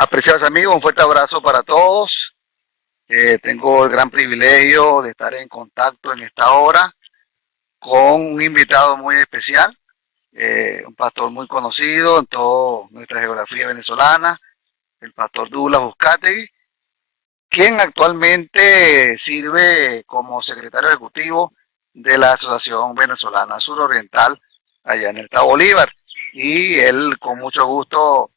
Apreciados amigos, un fuerte abrazo para todos. Tengo el gran privilegio de estar en contacto en esta hora con un invitado muy especial, un pastor muy conocido en toda nuestra geografía venezolana, el pastor Douglas Uzcategui, quien actualmente sirve como secretario ejecutivo de la Asociación Venezolana Suroriental allá en el estado Bolívar. Y él con mucho gusto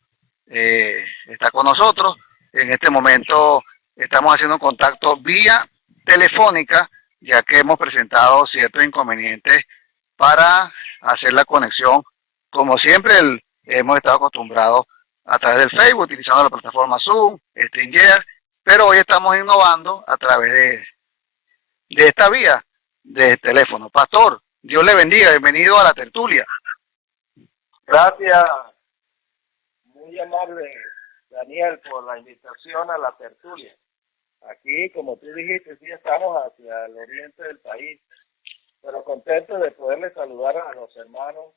está con nosotros. En este momento estamos haciendo contacto vía telefónica, ya que hemos presentado ciertos inconvenientes para hacer la conexión. Como siempre, hemos estado acostumbrados a través del Facebook, utilizando la plataforma Zoom, Stringer, pero hoy estamos innovando a través de esta vía de teléfono. Pastor, Dios le bendiga, bienvenido a la tertulia. Gracias, muy amable Daniel, por la invitación a la tertulia. Aquí, como tú dijiste, sí estamos hacia el oriente del país, pero contento de poderle saludar a los hermanos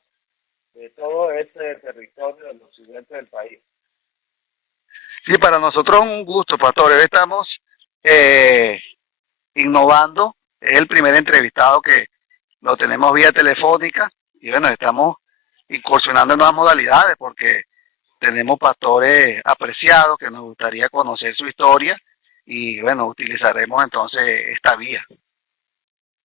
de todo este territorio del occidente del país. Sí, para nosotros es un gusto, pastor. Hoy estamos innovando. Es el primer entrevistado que lo tenemos vía telefónica y bueno, estamos incursionando en nuevas modalidades porque tenemos pastores apreciados que nos gustaría conocer su historia y bueno, utilizaremos entonces esta vía.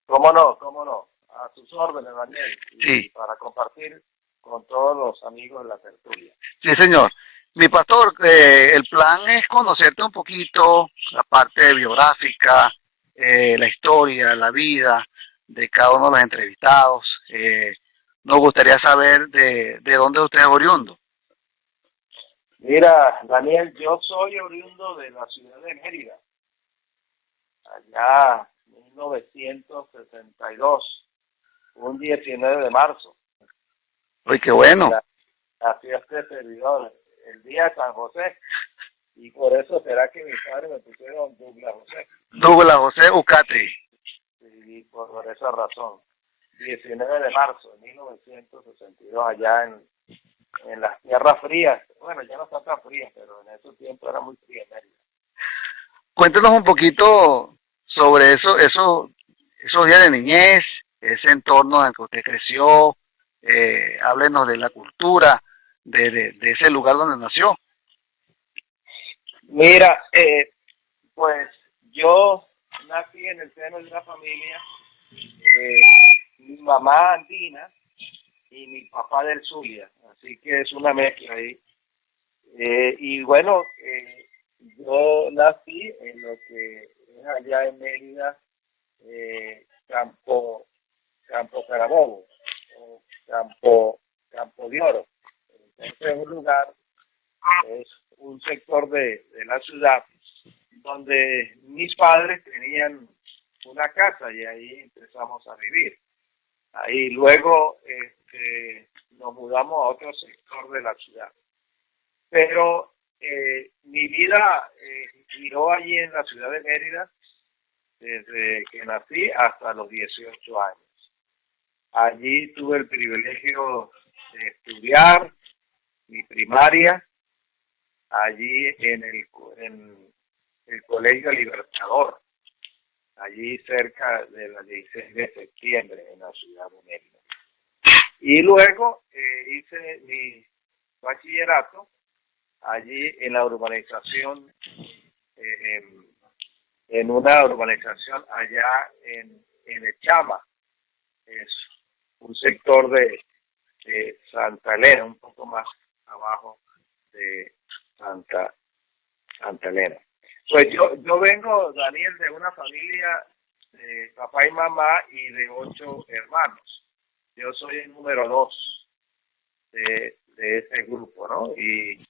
¿Cómo no? ¿Cómo no? A sus órdenes, Daniel. Sí. Para compartir con todos los amigos de la tertulia. Sí, señor. Mi pastor, el plan es conocerte un poquito, la parte biográfica, la historia, la vida de cada uno de los entrevistados. Nos gustaría saber de dónde usted es oriundo. Mira, Daniel, yo soy oriundo de la ciudad de Mérida, allá en 1962, un 19 de marzo. Uy, qué bueno. Nació este servidor, el día de San José, y por eso será que mis padres me pusieron Douglas José. Douglas José Uzcategui. Y por esa razón, 19 de marzo de 1962, allá en las tierras frías. Bueno, ya no está tan frías, pero en esos tiempos era muy fría Mérida. Cuéntenos un poquito sobre esos días de niñez, ese entorno en el que usted creció, háblenos de la cultura, de ese lugar donde nació. Mira, pues yo nací en el seno de una familia, mi mamá andina y mi papá del Zulia, así que es una mezcla ahí. Y bueno, yo nací en lo que es allá en Mérida, Campo Carabobo, o Campo de Oro. Entonces es un lugar, es un sector de la ciudad donde mis padres tenían una casa y ahí empezamos a vivir. Ahí luego nos mudamos a otro sector de la ciudad. Pero mi vida giró allí en la ciudad de Mérida desde que nací hasta los 18 años. Allí tuve el privilegio de estudiar mi primaria, allí en el Colegio Libertador, allí cerca de la 16 de septiembre en la ciudad de Mérida. Y luego hice mi bachillerato allí en la urbanización, en una urbanización allá en Echama, es un sector de Santa Elena, un poco más abajo de Santa Elena. Pues yo vengo, Daniel, de una familia de papá y mamá y de 8 hermanos. Yo soy el número 2 de ese grupo, ¿no? Y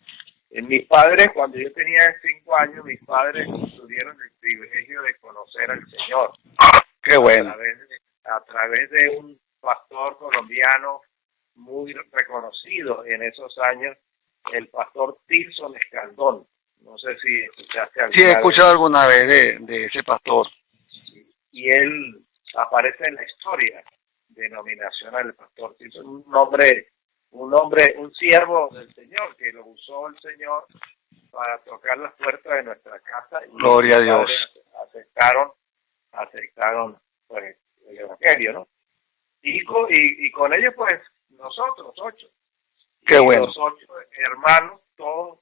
mis padres, cuando yo tenía 5 años, mis padres tuvieron el privilegio de conocer al Señor. Qué bueno. A través de un pastor colombiano muy reconocido en esos años, el pastor Tilson Escandón. No sé si escuchaste alguna vez. Sí, he escuchado alguna vez de ese pastor. Y él aparece en la historia denominacional del pastor Tilson, un siervo del Señor, que lo usó el Señor para tocar las puertas de nuestra casa y Gloria a mis padres Dios. aceptaron pues el evangelio, ¿no? Y con ellos pues nosotros 8. Qué Y bueno. los 8 hermanos, todos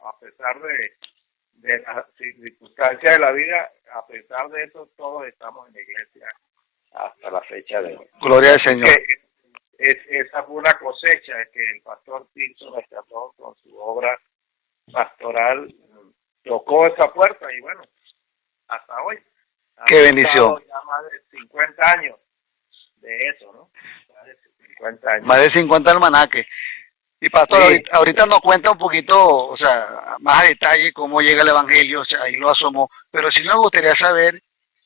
a pesar de las circunstancias de la vida, a pesar de eso, todos estamos en la iglesia hasta la fecha de hoy. Gloria al Así Señor. que esa fue una cosecha que el pastor Tirso rescató con su obra pastoral, tocó esa puerta y bueno, hasta hoy. Qué bendición. Ya más de 50 años de eso, ¿no? Más de 50 años. Más de 50 almanaques. Y pastor, Sí. ahorita nos cuenta un poquito, o sea, más a detalle cómo llega el Evangelio, o sea, ahí lo asomó, pero sí nos gustaría saber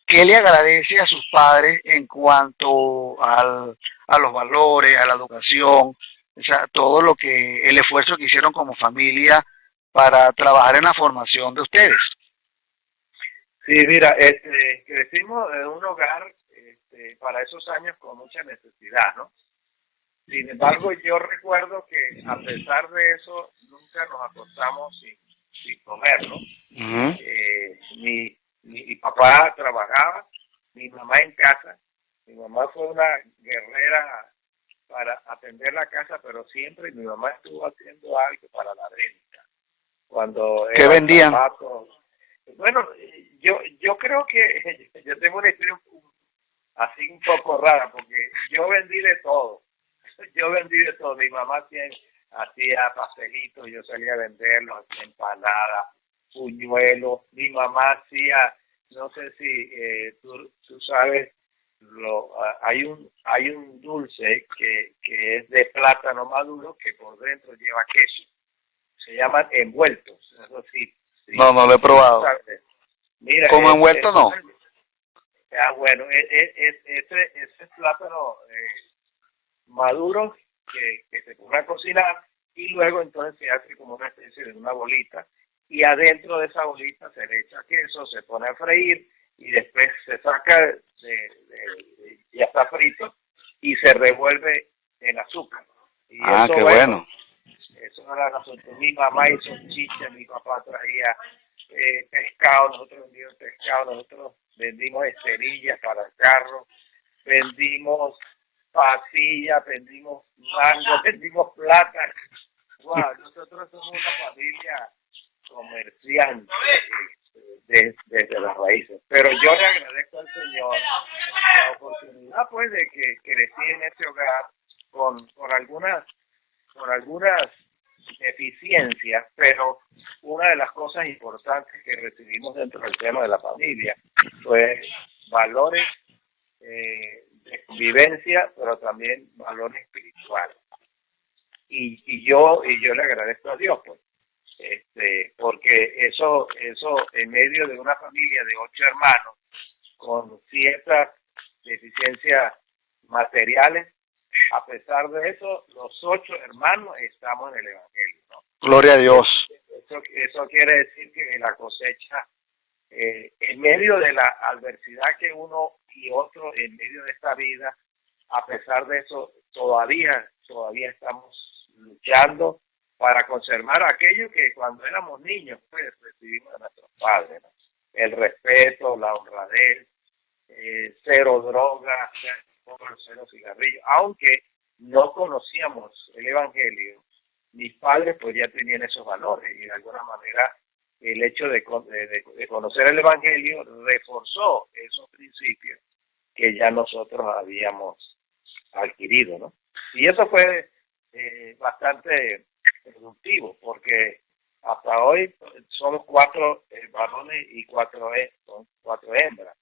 qué le agradece a sus padres en cuanto a los valores, a la educación, o sea, todo lo que, el esfuerzo que hicieron como familia para trabajar en la formación de ustedes. Sí, mira, crecimos en un hogar para esos años con mucha necesidad, ¿no? Sin embargo, yo recuerdo que a pesar de eso, nunca nos acostamos sin comer, ¿no? Mi papá trabajaba, mi mamá en casa. Mi mamá fue una guerrera para atender la casa, pero siempre mi mamá estuvo haciendo algo para la venta. Cuando ¿Qué vendían? Zapatos. Bueno, yo creo que yo tengo una historia así un poco rara, porque yo vendí de todo. Yo vendí de todo. Mi mamá hacía pastelitos, yo salía a venderlos, empanadas, puñuelos. Mi mamá hacía, no sé si tú sabes, hay un dulce que es de plátano maduro que por dentro lleva queso. Se llaman envueltos. Eso sí. No lo he probado. Mira, ¿Como envuelto no? Bueno, ese plátano maduro que se pone a cocinar y luego entonces se hace como una especie de una bolita y adentro de esa bolita se le echa queso, se pone a freír y después se saca ya está frito y se revuelve en azúcar. Y eso, qué bueno. Eso era asunto. Mi mamá hizo chicha, mi papá traía pescado, nosotros vendimos pescado, nosotros vendimos esterillas para el carro, vendimos pasillas, vendimos mango, vendimos plata. Wow, nosotros somos una familia comerciante desde las raíces. Pero yo le agradezco al Señor la oportunidad pues de que crecí en este hogar con algunas deficiencias, pero una de las cosas importantes que recibimos dentro del tema de la familia fue valores de convivencia, pero también valores espirituales. Y yo le agradezco a Dios, pues, porque eso en medio de una familia de 8 hermanos con ciertas deficiencias materiales, a pesar de eso, los 8 hermanos estamos en el Evangelio, ¿no? Gloria a Dios. Eso quiere decir que la cosecha, en medio de la adversidad que uno y otro en medio de esta vida, a pesar de eso, todavía estamos luchando para conservar aquello que cuando éramos niños, pues recibimos de nuestros padres, ¿no? El respeto, la honradez, cero drogas, cero cigarrillos, aunque no conocíamos el Evangelio, mis padres pues ya tenían esos valores y de alguna manera el hecho de conocer el Evangelio reforzó esos principios que ya nosotros habíamos adquirido, ¿no? Y eso fue bastante productivo porque hasta hoy somos 4 varones y 4 hembras.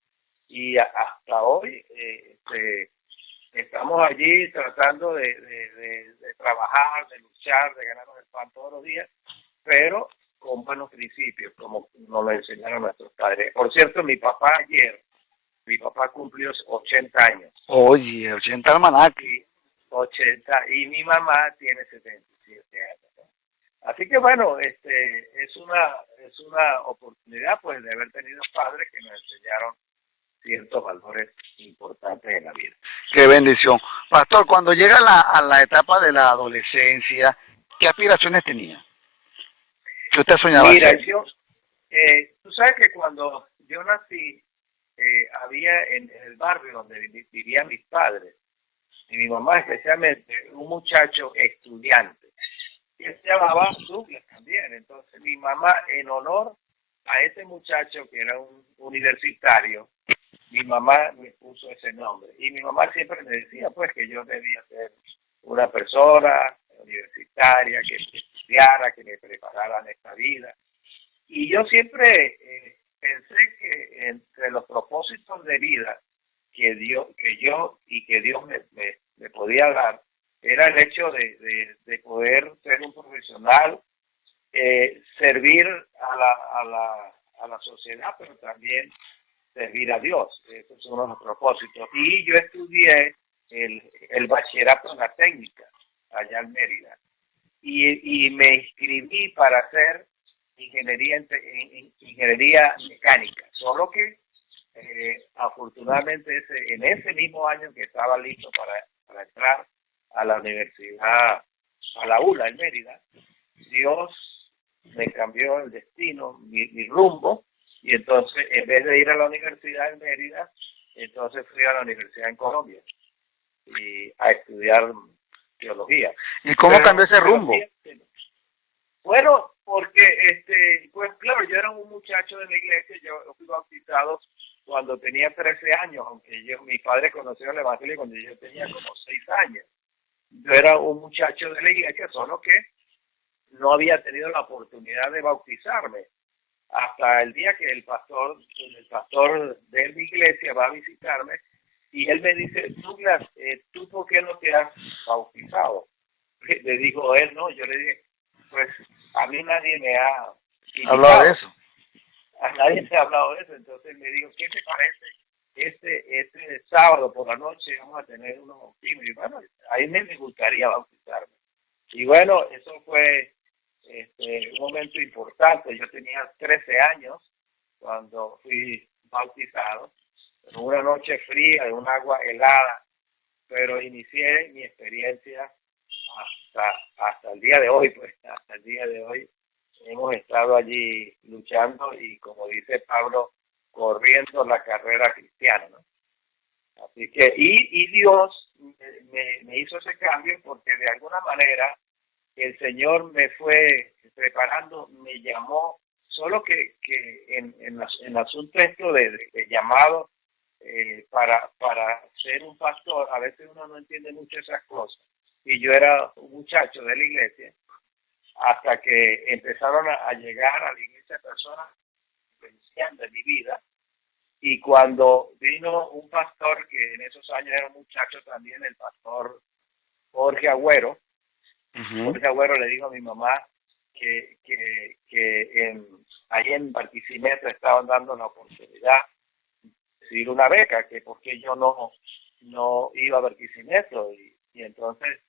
Y hasta hoy estamos allí tratando de trabajar, de luchar, de ganarnos el pan todos los días, pero con buenos principios, como nos lo enseñaron nuestros padres. Por cierto, mi papá cumplió 80 años. Oye, 80 almanaques. 80, y mi mamá tiene 77 años. ¿No? Así que bueno, es una oportunidad pues de haber tenido padres que nos enseñaron ciertos valores importantes en la vida. Qué bendición. Pastor, cuando llega a la etapa de la adolescencia, ¿qué aspiraciones tenía? ¿Qué usted soñaba Mira, hacer? tú sabes que cuando yo nací, había en el barrio donde vivían mis padres, y mi mamá especialmente, un muchacho estudiante, que se llamaba Douglas también. Entonces mi mamá, en honor a ese muchacho que era un universitario, mi mamá me puso ese nombre. Y mi mamá siempre me decía pues que yo debía ser una persona universitaria, que estudiara, que me preparara en esta vida. Y yo siempre pensé que entre los propósitos de vida que Dios me podía dar, era el hecho de poder ser un profesional, servir a la sociedad, pero también servir a Dios. Esos son uno de los propósitos. Y yo estudié el bachillerato en la técnica allá en Mérida. Y me inscribí para hacer ingeniería mecánica. Solo que afortunadamente en ese mismo año que estaba listo para entrar a la universidad, a la ULA en Mérida, Dios me cambió el destino, mi rumbo, y entonces en vez de ir a la universidad en Mérida, entonces fui a la universidad en Colombia y a estudiar teología. ¿Y cómo cambió ese rumbo? Bueno, porque pues claro, yo era un muchacho de la iglesia, yo fui bautizado cuando tenía 13 años, aunque mi padre conoció el evangelio cuando yo tenía como 6 años. Yo era un muchacho de la iglesia, solo que no había tenido la oportunidad de bautizarme hasta el día que el pastor de mi iglesia va a visitarme y él me dice, Douglas, ¿tú por qué no te has bautizado? Le dijo él, no, yo le dije, pues a mí nadie me ha Hablaba de eso. a nadie me ha hablado de eso, entonces me dijo, ¿qué te parece? Este sábado por la noche vamos a tener unos bautismos, y bueno, ahí me gustaría bautizarme. Y bueno, eso fue un momento importante. Yo tenía 13 años cuando fui bautizado, en una noche fría, en un agua helada, pero inicié mi experiencia hasta el día de hoy, pues hasta el día de hoy hemos estado allí luchando y como dice Pablo, corriendo la carrera cristiana, ¿no? Así que, y Dios me hizo ese cambio porque de alguna manera el Señor me fue preparando, me llamó, solo que en el asunto esto de llamado para ser un pastor, a veces uno no entiende mucho esas cosas. Y yo era un muchacho de la iglesia, hasta que empezaron a llegar a la iglesia personas de mi vida. Y cuando vino un pastor, que en esos años era un muchacho también, el pastor Jorge Agüero, Jorge Agüero le dijo a mi mamá que ahí en Barquisimeto estaban dando la oportunidad de recibir una beca, que porque yo no iba a Barquisimeto. Y entonces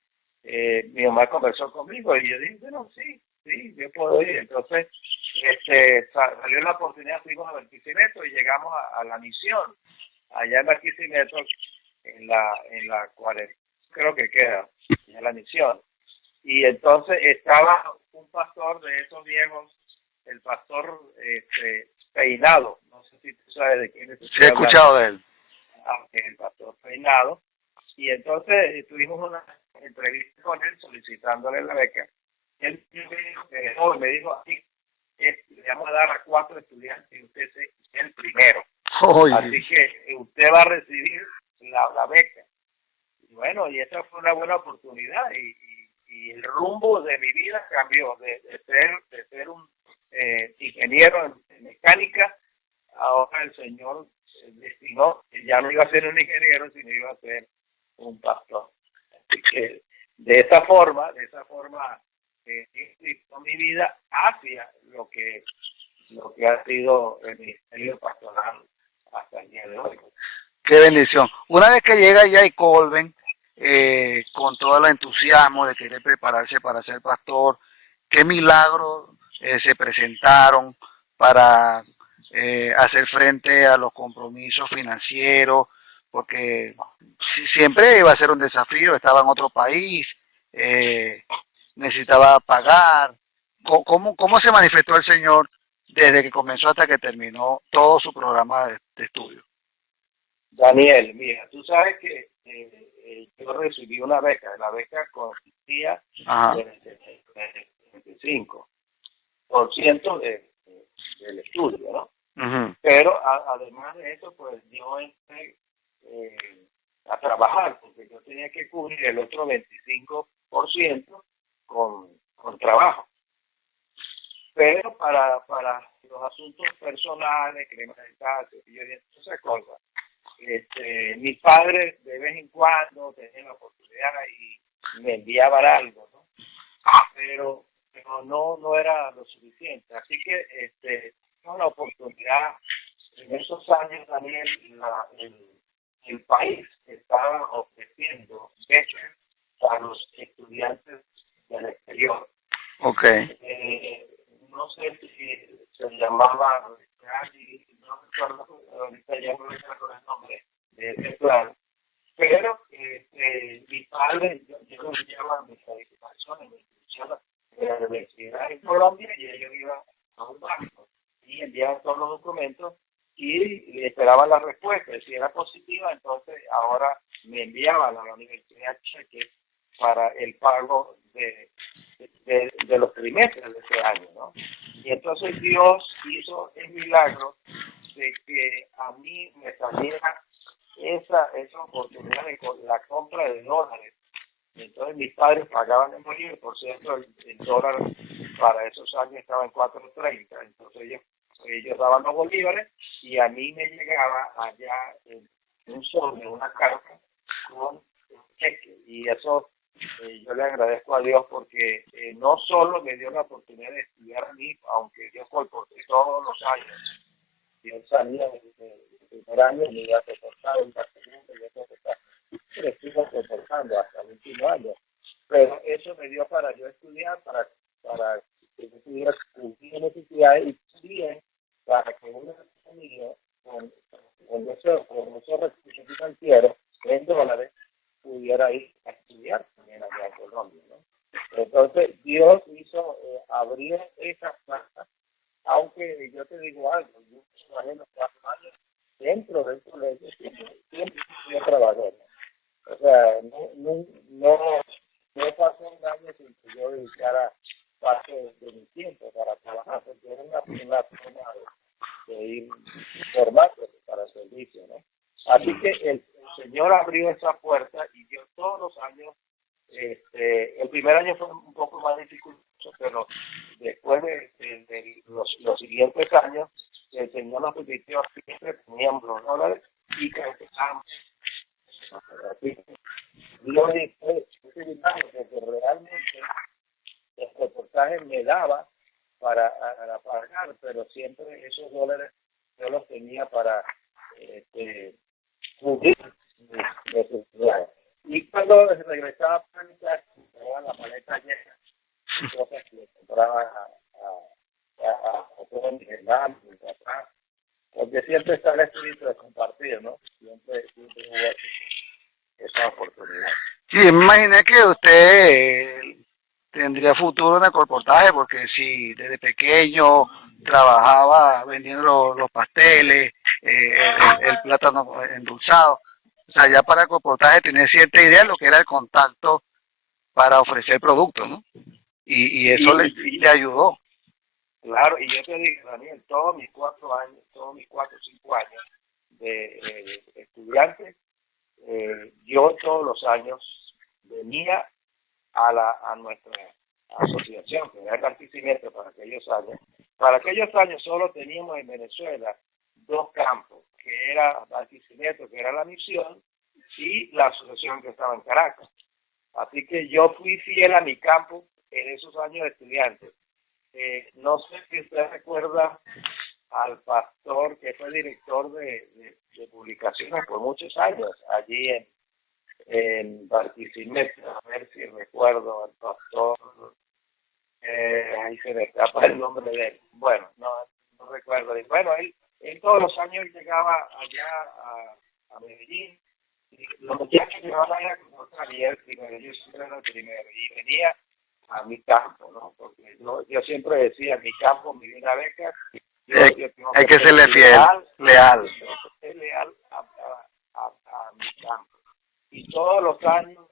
mi mamá conversó conmigo y yo dije, bueno, sí, yo puedo ir. Entonces salió la oportunidad, fuimos a Barquisimeto y llegamos a la misión, allá en Barquisimeto, en la 40, creo que queda, en la misión. Y entonces estaba un pastor de esos viejos, el pastor Peinado, no sé si tú sabes de quién es. Sí, he escuchado de él. El pastor Peinado. Y entonces tuvimos una entrevista con él solicitándole la beca. Él me dijo así, le vamos a dar a 4 estudiantes y usted es el primero. Oye. Así que usted va a recibir la beca. Y bueno, y esa fue una buena oportunidad y el rumbo de mi vida cambió de ser un ingeniero en mecánica. Ahora el Señor destinó que ya no iba a ser un ingeniero, sino iba a ser un pastor. Así que de esa forma mi vida hacia lo que ha sido el ministerio pastoral hasta el día de hoy. Qué bendición. Una vez que llega ya y Colben, con todo el entusiasmo de querer prepararse para ser pastor, qué milagros se presentaron para hacer frente a los compromisos financieros, porque siempre iba a ser un desafío, estaba en otro país, necesitaba pagar, ¿Cómo se manifestó el Señor desde que comenzó hasta que terminó todo su programa de estudio? Daniel, mira, tú sabes que yo recibí una beca. La beca consistía Ajá. del 25% del estudio, ¿no? Ujú. Pero además de eso, pues yo entré a trabajar, porque yo tenía que cubrir el otro 25% con trabajo. Pero para los asuntos personales, criminalidad, cepillo de dientes, esas cosas, mis padres de vez en cuando tenían la oportunidad y me enviaban algo, ¿no? Pero no era lo suficiente. Así que fue una oportunidad. En esos años también el país estaba ofreciendo becas a los estudiantes del exterior. Ok. No sé si se llamaba, no recuerdo, ahorita ya no recuerdo el nombre de ese plan, pero mi padre, yo lo enviaba mis calificaciones, mis inscripciones de la universidad en Colombia y ellos iban a un banco y enviaban todos los documentos y esperaban la respuesta. Si era positiva, entonces ahora me enviaban a la universidad cheques para el pago de los trimestres de ese año, ¿no? Y entonces Dios hizo el milagro de que a mí me saliera esa oportunidad de la compra de dólares. Entonces mis padres pagaban en bolívares, por cierto, el dólar para esos años estaba en 4.30, entonces ellos daban los bolívares y a mí me llegaba allá en un sobre, una carta con un cheque. Y eso yo le agradezco a Dios porque no solo me dio la oportunidad de estudiar a mí, aunque Dios porque todos los años yo salía del primer año me iba a soportar un segundo y eso pero estuvo soportando hasta el último año. Pero eso me dio para yo estudiar, para que yo pudiera cumplir necesidades y también para que una familia con esos recursos financieros en dólares pudiera ir a estudiar también allá en Colombia, ¿no? Entonces Dios hizo abrir esas puertas, aunque yo te digo algo, yo trabajé los 4 años dentro del colegio, siempre yo trabajé, ¿no? O sea, no pasó un año sin que yo dedicara parte de mi tiempo para trabajar, porque era una forma de ir formándose para el servicio, ¿no? Así que el Señor abrió esa puerta y yo todos los años, el primer año fue un poco más dificultoso, pero después de los siguientes años, el Señor nos permitió, siempre teníamos los dólares y que empezamos. Así que yo dije, porque realmente el reportaje me daba para pagar, pero siempre esos dólares yo los tenía para cubrir mis necesidades. Y cuando regresaba a mi casa, compraba la maleta llena de cosas que le compraba a todos mis hermanos, mi papá, porque siempre está el espíritu de compartir, ¿no? Siempre hubo esa oportunidad. Sí, me imaginé que usted tendría futuro en el colportaje, porque si desde pequeño trabajaba vendiendo los pasteles, el plátano endulzado, o sea, ya para el colportaje tenía cierta idea de lo que era el contacto para ofrecer productos, ¿no? Y eso le ayudó. Claro, y yo te digo, Daniel, todos mis 4 o 5 años de estudiante, yo todos los años venía a nuestra asociación, que era el Barquisimeto para aquellos años. Para aquellos años solo teníamos en Venezuela 2 campos, que era Barquisimeto, que era la misión, y la asociación que estaba en Caracas. Así que yo fui fiel a mi campo en esos años de estudiante. No sé si usted recuerda al pastor que fue director de publicaciones por muchos años allí en Barquisimeto, a ver si recuerdo al pastor, ahí se me escapa el nombre de él. Bueno, no recuerdo. Y bueno, él todos los años llegaba allá a Medellín, y los muchachos llegaban allá como Javier primero, yo siempre era el primero, y venía a mi campo, ¿no? Porque yo siempre decía, mi campo, mi vida beca, yo tengo hay que serle fiel, leal. Ser leal a mi campo. Y todos los años,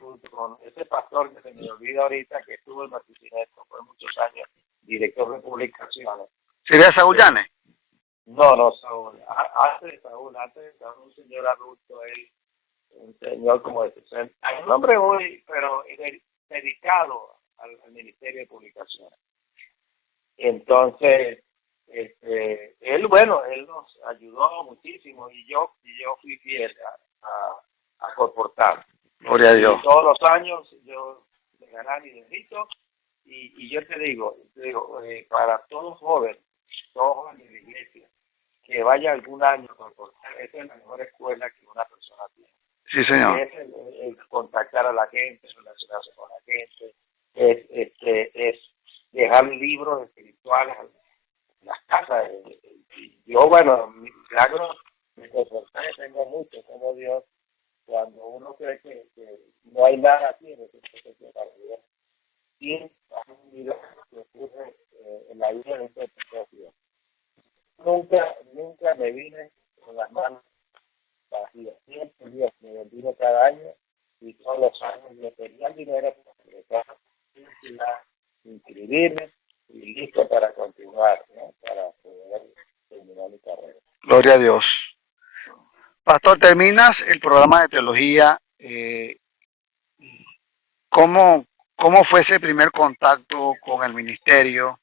junto con ese pastor que se me olvida ahorita, que estuvo en Barquisimeto por muchos años, director de publicaciones. ¿Sería Saúl Llanes? No, Saúl. Antes de Saúl, un señor adulto, él, un señor como de 60, un hombre muy, pero dedicado al Ministerio de Publicaciones. Entonces, él nos ayudó muchísimo y yo fui fiel a Corportal. Gloria a Dios. Y todos los años yo me ganaba mi dinerito y yo te digo, para todo joven de la iglesia, que vaya algún año a Corportal, esa es la mejor escuela que una persona tiene. Sí, señor. Es el contactar a la gente, relacionarse con la gente, es dejar libros espirituales en las casas. Yo, bueno, mi milagro de Corportal tengo mucho, como Dios, cuando uno cree que no hay nada aquí, en ese proceso para Dios. Y hay un milagro que ocurre en la vida de este proceso. Nunca me vine con las manos vacías. Siempre Dios me bendijo cada año y todos los años me pedía el dinero para inscribirme y listo para continuar, ¿no? Para poder terminar mi carrera. Gloria a Dios. Pastor, terminas el programa de teología. ¿Cómo fue ese primer contacto con el ministerio?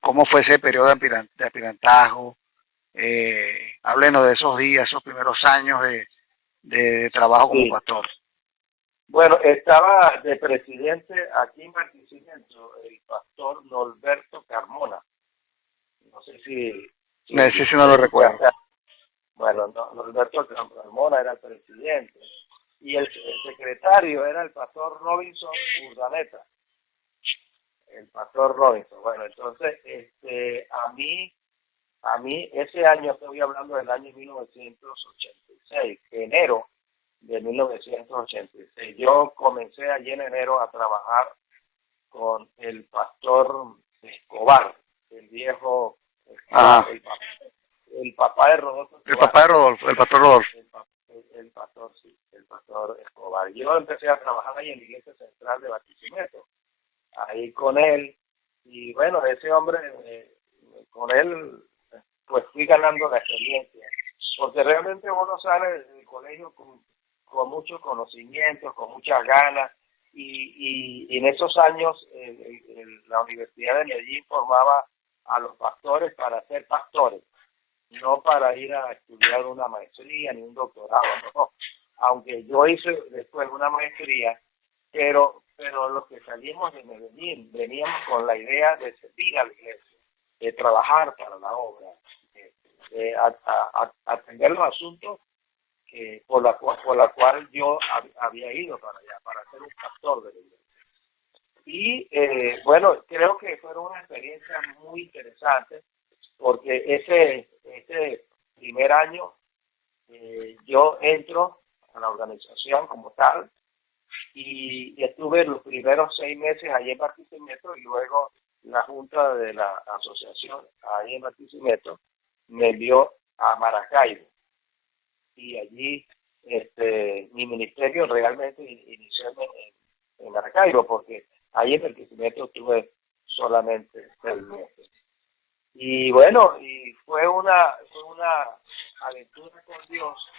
¿Cómo fue ese periodo de apirantajo? Háblenos de esos días, esos primeros años de trabajo como pastor. Bueno, estaba de presidente aquí en Barquisimeto el pastor Norberto Carmona. No sé si no lo recuerdo. Bueno, Norberto Carmona era el presidente. Y el secretario era el pastor Robinson Urdaneta. El pastor Robinson. Bueno, entonces, a mí ese año, estoy hablando del año 1986, enero de 1986. Yo comencé allí en enero a trabajar con el pastor Escobar, el viejo Escobar, el papá de Rodolfo Escobar. El papá de Rodolfo, el pastor Rodolfo. El pastor Escobar. Yo empecé a trabajar ahí en la iglesia central de Barquisimeto, ahí con él, y bueno, ese hombre, con él, pues fui ganando la experiencia, porque realmente uno sale del colegio con muchos conocimientos, con muchas ganas, y en esos años la Universidad de Medellín formaba a los pastores para ser pastores, no para ir a estudiar una maestría ni un doctorado, no. Aunque yo hice después una maestría, pero los que salimos de Medellín veníamos con la idea de servir a la iglesia, de trabajar para la obra, de atender los asuntos por la cual yo había ido para allá, para ser un pastor de la iglesia. Y bueno, creo que fueron una experiencia muy interesante, porque ese primer año yo entro a la organización como tal y estuve los primeros 6 meses allí en Barquisimeto y luego la junta de la asociación ahí en Barquisimeto me envió a Maracaibo y allí mi ministerio realmente inició en Maracaibo, porque ahí en Barquisimeto estuve solamente 6 meses. Y bueno, y fue una aventura con Dios.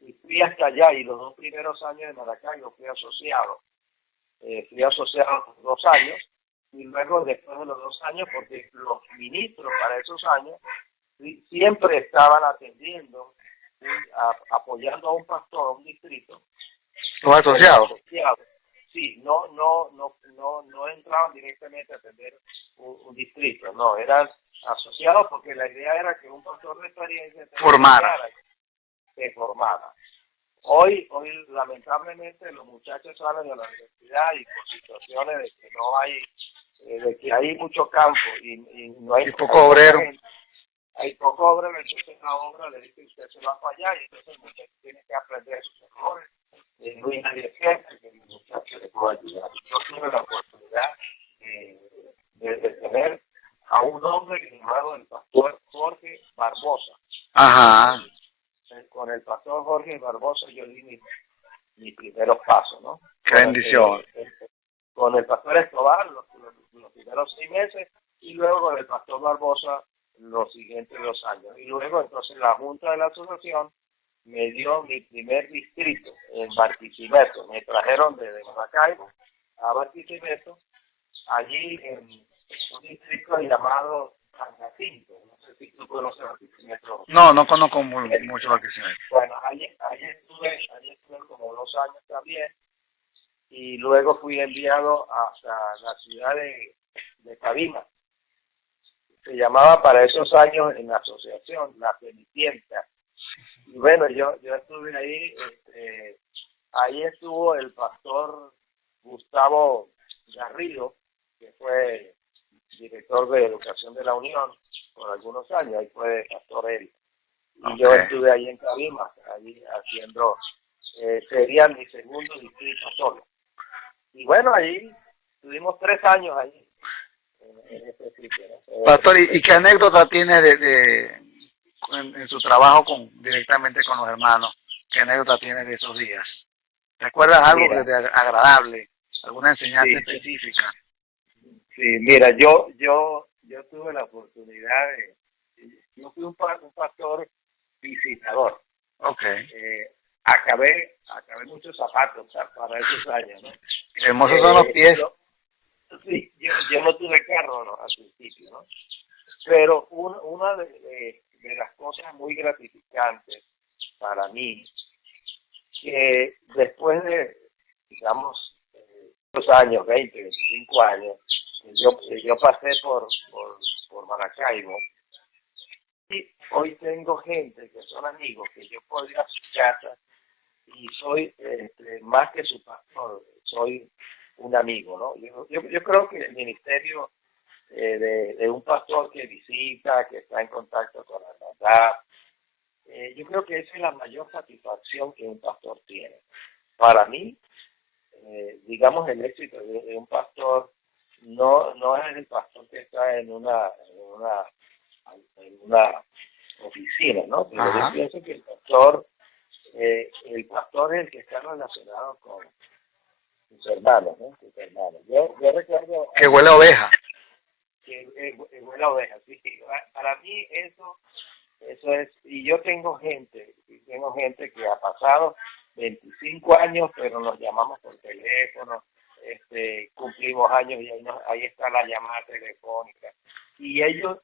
Y fui hasta allá, y los 2 primeros años de Maracaibo fui asociado. Fui asociado 2 años, y luego después de los 2 años, porque los ministros para esos años siempre estaban atendiendo, apoyando a un pastor, a un distrito. ¿Los asociados? Sí, no entraban directamente a atender un distrito, no, eran asociados, porque la idea era que un pastor de experiencia se formara. Hoy lamentablemente los muchachos salen de la universidad y por situaciones de que no hay, de que hay mucho campo y no hay poco obrero. Hay poco obrero, entonces la obra le dice que usted se va para allá y entonces el muchacho tiene que aprender sus errores no hay nadie cerca que el muchacho le pueda ayudar. Yo tuve la oportunidad de tener a un hombre llamado el pastor Jorge Barbosa. Ajá. Con el pastor Jorge Barbosa yo di mis primeros pasos, ¿no? Qué bendición. Con el pastor Escobar los primeros 6 meses y luego con el pastor Barbosa los siguientes 2 años. Y luego entonces la Junta de la Asociación me dio mi primer distrito en Barquisimeto. Me trajeron desde Maracaibo a Barquisimeto, allí en un distrito llamado San Jacinto. No sé si tú conoces Barquisimeto. No, no conozco mucho Barquisimeto. Bueno, allí estuve como 2 años también y luego fui enviado hasta la ciudad de Cabima. Se llamaba para esos años en la asociación La Cenicienta. Y bueno, yo estuve ahí, ahí estuvo el pastor Gustavo Garrido, que fue director de Educación de la Unión por algunos años, ahí fue pastor él. Y yo estuve ahí en Cabima, ahí haciendo, sería mi segundo distrito solo. Y bueno, ahí tuvimos 3 años ahí, en ese sitio, ¿no? Pastor, ¿y qué anécdota tiene en su trabajo directamente con los hermanos? ¿Qué anécdota tiene de esos días? ¿Recuerdas algo agradable? ¿Alguna enseñanza específica? Sí, mira, yo tuve la oportunidad yo fui un pastor visitador. Okay. Acabé muchos zapatos para esos años, ¿no? Hermosos son los pies. Yo no tuve carro, ¿no? Al principio, ¿no? Pero una de las cosas muy gratificantes para mí, que después de, digamos, 2 años, 20, 25 años, yo pasé por Maracaibo, y hoy tengo gente que son amigos, que yo puedo ir a su casa y soy más que su pastor, soy un amigo, ¿no? Yo creo que el ministerio de un pastor que visita, que está en contacto con la verdad, yo creo que esa es la mayor satisfacción que un pastor tiene. Para mí, digamos, el éxito de un pastor no es el pastor que está en una oficina, ¿no? Pero yo pienso que el pastor es el que está relacionado con sus hermanos, ¿no? Sus hermanos. Yo recuerdo... Que huele a oveja. Que huele a oveja, sí. Para mí eso es, y yo tengo gente que ha pasado 25 años, pero nos llamamos por teléfono, cumplimos años y ahí está la llamada telefónica. Y ellos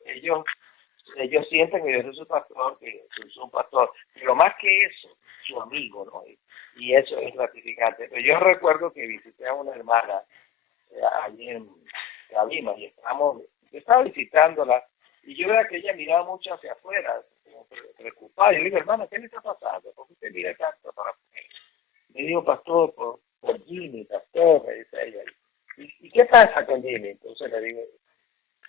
sienten que yo soy su pastor, que soy un pastor, pero más que eso, su amigo, ¿no? Y eso es gratificante. Pero yo recuerdo que visité a una hermana allí en Cabima y yo estaba visitándola y yo veía que ella miraba mucho hacia afuera, como preocupada. Y le digo, hermana, ¿qué le está pasando? ¿Por qué usted mira tanto para afuera? Me dijo, pastor, por Jimmy, pastor, me dice ella. ¿Y qué pasa con Jimmy? Entonces le digo,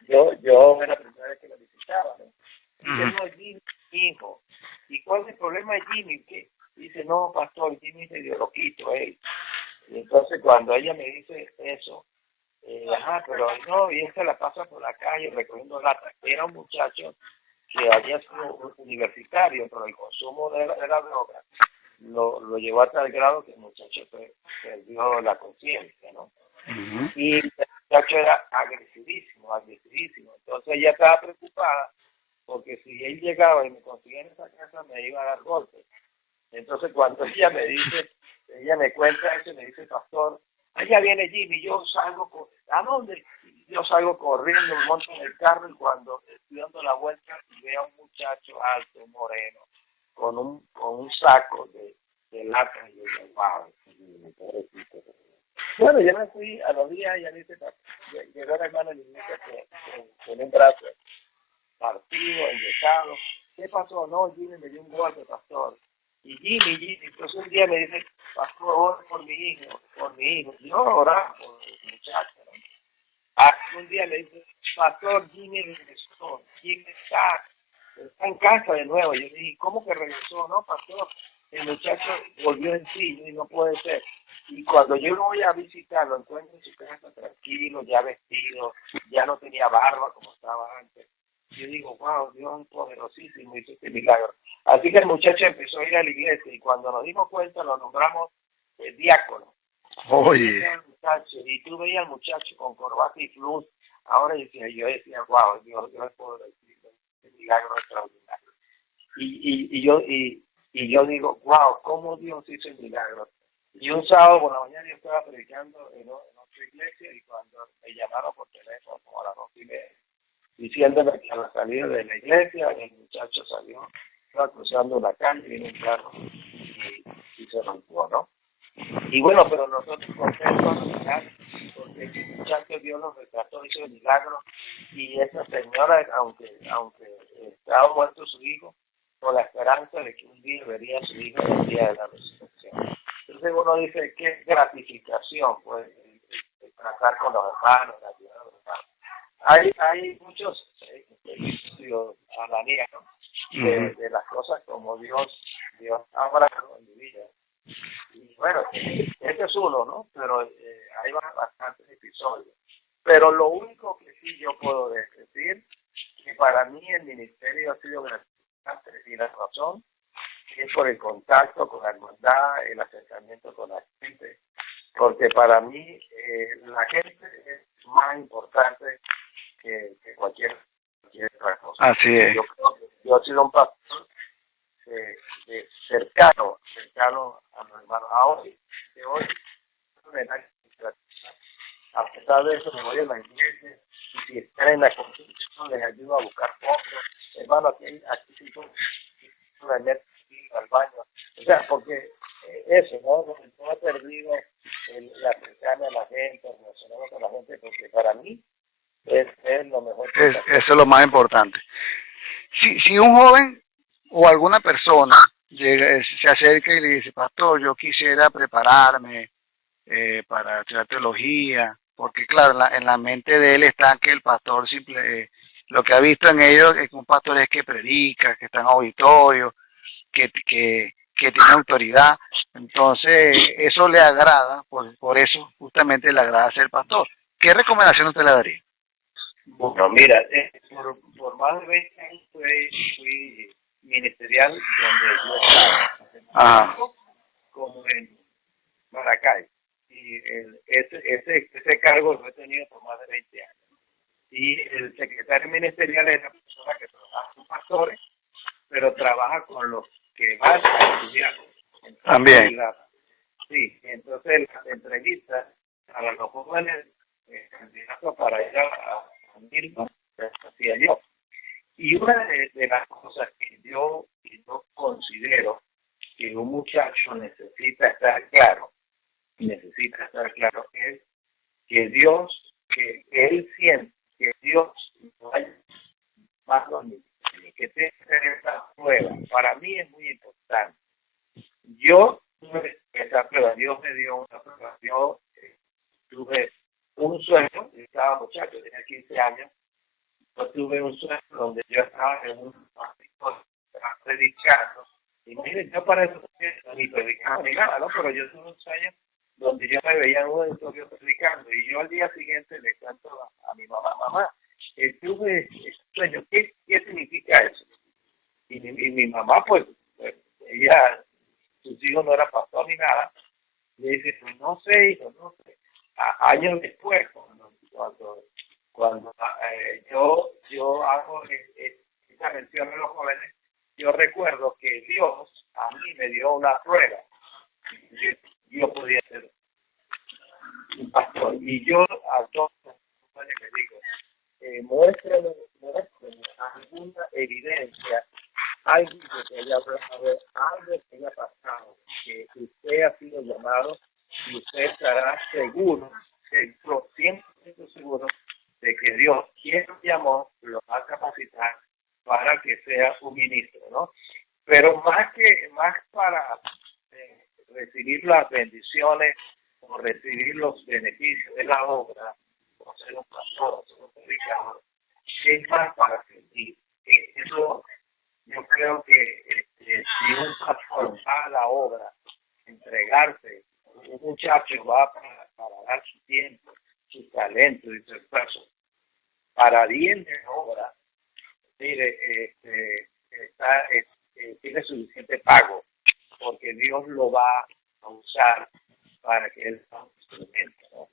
yo era la primera vez que la visitaba, ¿no? Dice, no, Jimmy, hijo. ¿Y cuál es el problema de Jimmy? Que dice, no, pastor, Jimmy es medio loquito, él. Y entonces cuando ella me dice eso, pero no, y esta la pasa por la calle recogiendo latas. Era un muchacho que había sido universitario, pero el consumo de la droga lo llevó a tal grado que el muchacho perdió la conciencia, ¿no? Y el muchacho era agresivísimo. Entonces ella estaba preocupada porque si él llegaba y me conseguía en esa casa me iba a dar golpes. Entonces cuando ella me cuenta eso, me dice, pastor, allá viene Jimmy, yo salgo, ¿a dónde? Yo salgo corriendo, me monto en el carro y cuando estoy dando la vuelta veo a un muchacho alto, moreno, con un saco de latas y yo digo, wow, pobrecito. Bueno, yo me fui a los días y ya dice, llegó la hermana y me dice con un brazo partido, enyesado. ¿Qué pasó? No, Jimmy me dio un golpe, pastor. Y Jimmy, entonces un día me dice, pastor, ora por mi hijo. Yo oraba por el muchacho, ¿no? Un día le dice, pastor, Jimmy regresó, Jimmy está en casa de nuevo. Yo dije, ¿cómo que regresó? No, pastor, el muchacho volvió en sí y no puede ser. Y cuando yo lo voy a visitar, lo encuentro en su casa tranquilo, ya vestido, ya no tenía barba como estaba antes. Yo digo, wow, Dios es poderosísimo, hizo este milagro. Así que el muchacho empezó a ir a la iglesia y cuando nos dimos cuenta lo nombramos diácono. Oye. Y tú veías al muchacho con corbata y flux. Ahora yo decía, wow, Dios es poderosísimo, este milagro extraordinario. Y yo digo, wow, cómo Dios hizo el milagro. Y un sábado por la mañana yo estaba predicando en otra iglesia y cuando me llamaron por teléfono como a las 2:30, diciéndome que a la salida de la iglesia el muchacho salió, estaba cruzando una calle, vino un carro y se rompió, ¿no? Y bueno, pero nosotros contentos al final, porque ese muchacho Dios nos rescató, hizo el milagro, y esa señora, aunque estaba muerto su hijo, con la esperanza de que un día vería a su hijo en el día de la resurrección. Entonces uno dice, qué gratificación, pues, tratar con los hermanos, ayudar a los hermanos. Hay muchos estudios alanías, ¿no? De las cosas como Dios ha obrado en mi vida. Y bueno, este es uno, ¿no? Pero hay bastantes episodios. Pero lo único que sí yo puedo decir, que para mí el ministerio ha sido gratificante y la razón es por el contacto con la hermandad, el acercamiento con la gente. Porque para mí la gente es más importante que cualquier otra cosa. Así es. Yo he sido un pastor cercano a los hermanos. De hoy, a pesar de eso, me voy a la iglesia y si están en la construcción les ayudo a buscar fotos. Hermano, aquí sí me meto al baño. O sea, porque eso, no he perdido la acercarme a la gente, relacionarme con la gente, porque para mí es lo mejor. Eso es lo más importante. Si un joven o alguna persona se acerca y le dice, pastor, yo quisiera prepararme para estudiar teología, porque claro, en la mente de él está que el pastor lo que ha visto en ellos es que un pastor es que predica, que está en auditorio, que tiene autoridad, entonces eso le agrada, por eso justamente le agrada ser pastor. ¿Qué recomendación usted le daría? Bueno, mira, por más de 20 años fui ministerial donde yo estaba, como en Maracay. Y ese cargo lo he tenido por más de 20 años. Y el secretario ministerial es la persona que trabaja con pastores, pero trabaja con los que van a estudiar. También. Sí, entonces las entrevistas a los jóvenes candidatos para ir a Mirko, hacía yo. Y una de las cosas que yo considero que un muchacho necesita estar claro es que Dios, que él siente que Dios no hay más donde que tenga que tener esa prueba. Para mí es muy importante. Yo tuve esa prueba, Dios me dio una prueba. Yo tuve un sueño, estaba muchacho, tenía 15 años, yo tuve un sueño donde yo estaba en un pastor predicando. Y miren, yo para eso ni predicaba ni nada, ¿no? Pero yo tuve un sueño donde yo me veía en un auditorio predicando y yo al día siguiente le cuento a mi mamá, tuve ese sueño, ¿qué significa eso? Y mi mamá, pues, ella, sus hijos no eran pastor ni nada, le dice, pues no sé, hijo, no sé. Años después, cuando yo hago esta mención a los jóvenes, yo recuerdo que Dios a mí me dio una prueba. Yo podía ser un pastor. Y yo a todos los jóvenes les digo, muéstrenme alguna evidencia, algo que haya hablado, algo que haya pasado, que usted ha sido llamado y usted estará seguro, 100% seguro de que Dios, quien lo llamó, lo va a capacitar para que sea un ministro, ¿no? Pero más para recibir las bendiciones o recibir los beneficios de la obra, o ser un pastor, o ser un predicador, es más para sentir. Eso yo creo que si un pastor va a la obra, entregarse, un muchacho va para dar su tiempo, su talento y su esfuerzo para bien de la obra, mire, tiene suficiente pago, porque Dios lo va a usar para que él sea un instrumento, ¿no?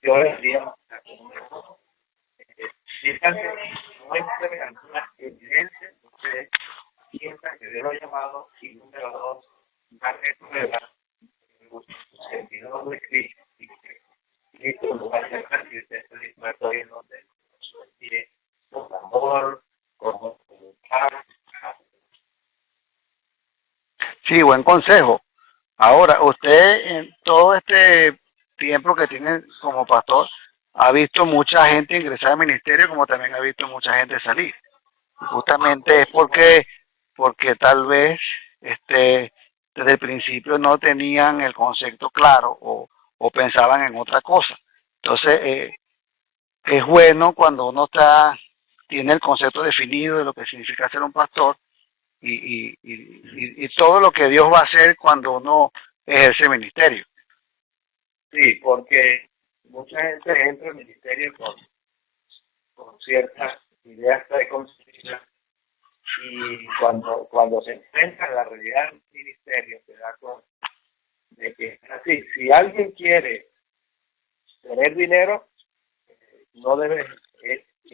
Yo le diría, si muestre alguna evidencia, usted piensa que Dios lo ha llamado, y número dos, darle prueba en su sentido de Cristo, y que Cristo lo va a llevar y usted está dispuesto a ir donde lo retire con amor, con voluntad. Sí, buen consejo. Ahora, usted en todo este tiempo que tiene como pastor, ha visto mucha gente ingresar al ministerio, como también ha visto mucha gente salir. Justamente es porque tal vez desde el principio no tenían el concepto claro o pensaban en otra cosa. Entonces, es bueno cuando uno tiene el concepto definido de lo que significa ser un pastor y todo lo que Dios va a hacer cuando uno ejerce ministerio. Sí, porque mucha gente entra al ministerio con ciertas ideas preconcebidas y cuando se enfrenta a la realidad del ministerio se da cuenta de que es así. Si alguien quiere tener dinero, no debe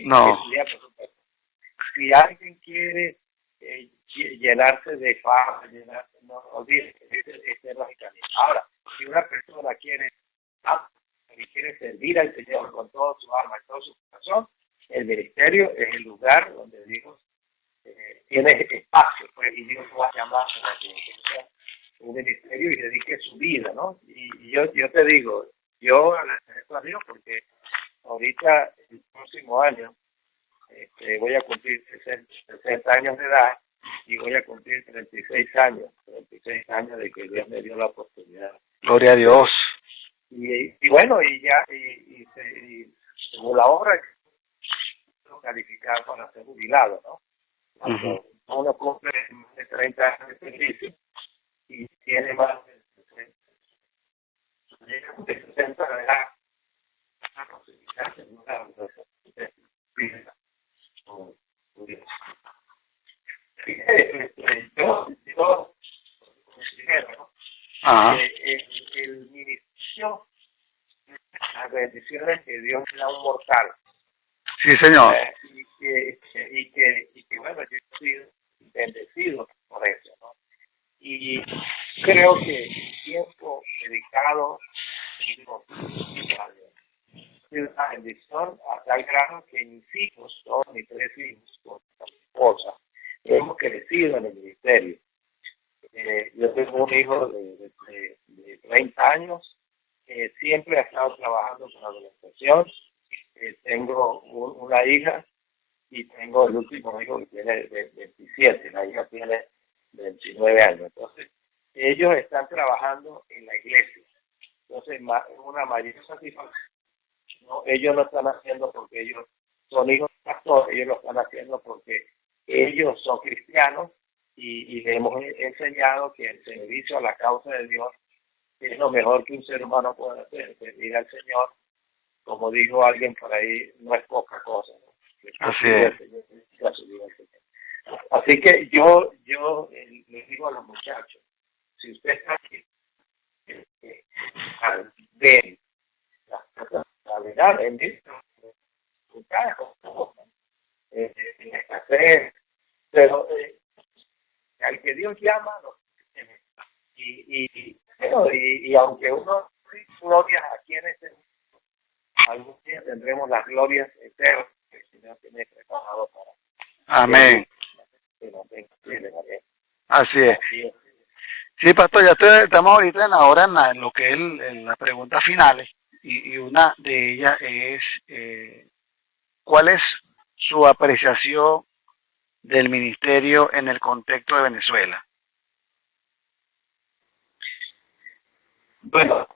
No, estudiar, por supuesto. Si alguien quiere llenarse de fama, no olvide, este es lógicamente. Ahora, si una persona quiere servir al Señor con todo su alma y todo su corazón, el ministerio es el lugar donde Dios tiene espacio, pues, y Dios lo va a llamar para que sea un ministerio y dedique su vida, ¿no? Y yo te digo, yo agradezco a Dios porque ahorita, el próximo año, voy a cumplir 60 años de edad y voy a cumplir 36 años de que Dios me dio la oportunidad. gloria a Dios. Y bueno, y según la obra, calificar para ser jubilado, ¿no? Cuando uno cumple más de 30 años de servicio y tiene más de 60 de edad, la posibilidad de yo considero, ¿no? Que el ministerio, las bendiciones que Dios le da a un mortal. Sí, señor. Y que bueno, yo he sido bendecido por eso, ¿no? Y creo que el tiempo dedicado una bendición a tal grado que mis hijos, todos mis 3 hijos, con mi esposa, hemos crecido en el ministerio. Yo tengo un hijo de 30 años, siempre ha estado trabajando con la organización. Tengo una hija y tengo el último hijo que tiene 27, la hija tiene 29 años. Entonces, ellos están trabajando en la iglesia. Entonces, una mayor satisfacción. ¿No? Ellos lo están haciendo porque ellos son hijos de pastor, ellos lo están haciendo porque ellos son cristianos y les hemos enseñado que el servicio a la causa de Dios es lo mejor que un ser humano puede hacer, servir al Señor. Como dijo alguien por ahí, no es poca cosa, ¿no? Así es. Así que yo les digo a los muchachos, si usted está aquí, ven, la verdad, en escasez, pero al que Dios llama, no. Y aunque uno glorias aquí en este mundo, algún día tendremos las glorias eternas que el Señor tiene preparado para. Amén. Así es. Sí, pastor, ya estamos ahorita en la hora en lo que es en las preguntas finales y una de ellas es ¿cuál es su apreciación del ministerio en el contexto de Venezuela? Bueno,